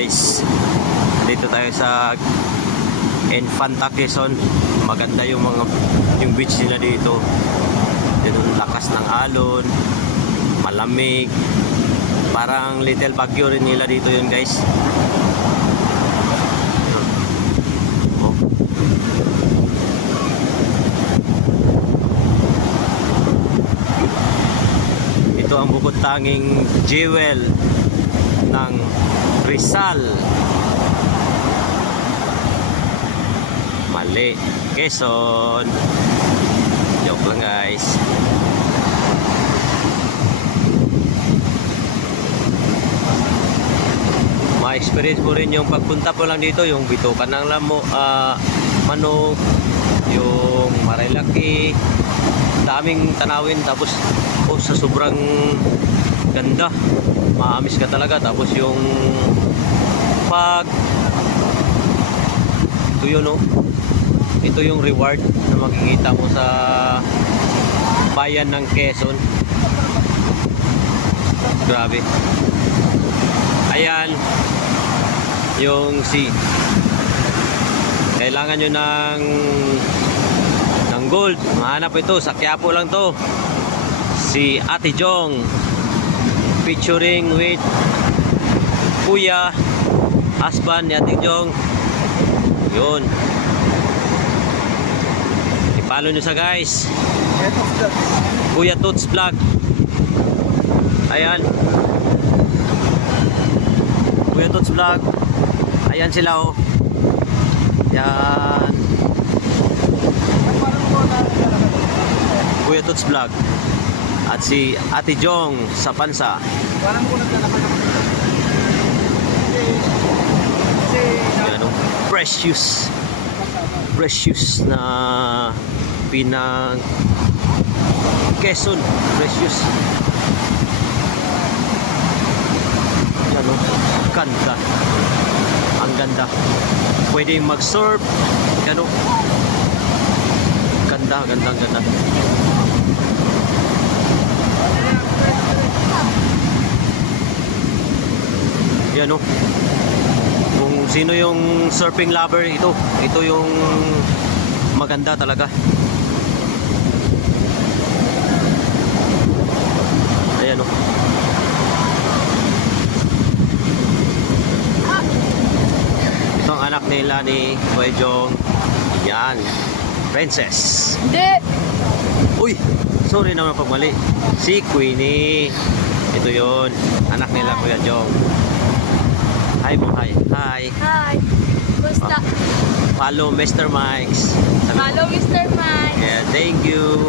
guys, dito tayo sa Infanta, Quezon. Maganda yung beach nila dito. Yung lakas ng alon, malamig, parang little Baguio rin nila dito yun guys. Oh. Ito ang bukod tanging jewel ng Rizal. Mali, Quezon. Joke lang guys. Ma-experience mo rin yung pagpunta po lang dito, yung bitukan ng manok, yung Marilaki, daming tanawin, tapos sa sobrang ganda, maamis ka talaga. Tapos yung ito yun, no? Ito yung reward na makikita mo sa bayan ng Quezon. Grabe. Ayan yung kailangan nyo ng gold, mahanap ito sa Quiapo lang to. Si Ate Jong featuring with Kuya, husband ni Ate Jong. Yun, i-follow nyo sa guys, Kuya Toots Vlog. Ayan, Kuya Toots Vlog. Ayan sila, oh. Yan, Kuya Toots Vlog at si Ate Jong sa Pansa. Yan, oh. Precious na pinang Quezon. Precious. Yan, oh. Ganda. Ang ganda. Pwede mag-surf. Yan, oh. Ganda. Yan, oh. Kung sino yung surfing lover, ito yung maganda talaga. Ayan, oh. Ito ang anak nila ni Kuya Jong. Yan, Princess. Hindi. Uy, sorry naman pag mali. Si Queenie. Ito yun, anak nila Kuya Jong. Hi mo, hi. Hi. Basta. Follow Mr. Mike's. Follow Mr. Mike. Yeah, thank you.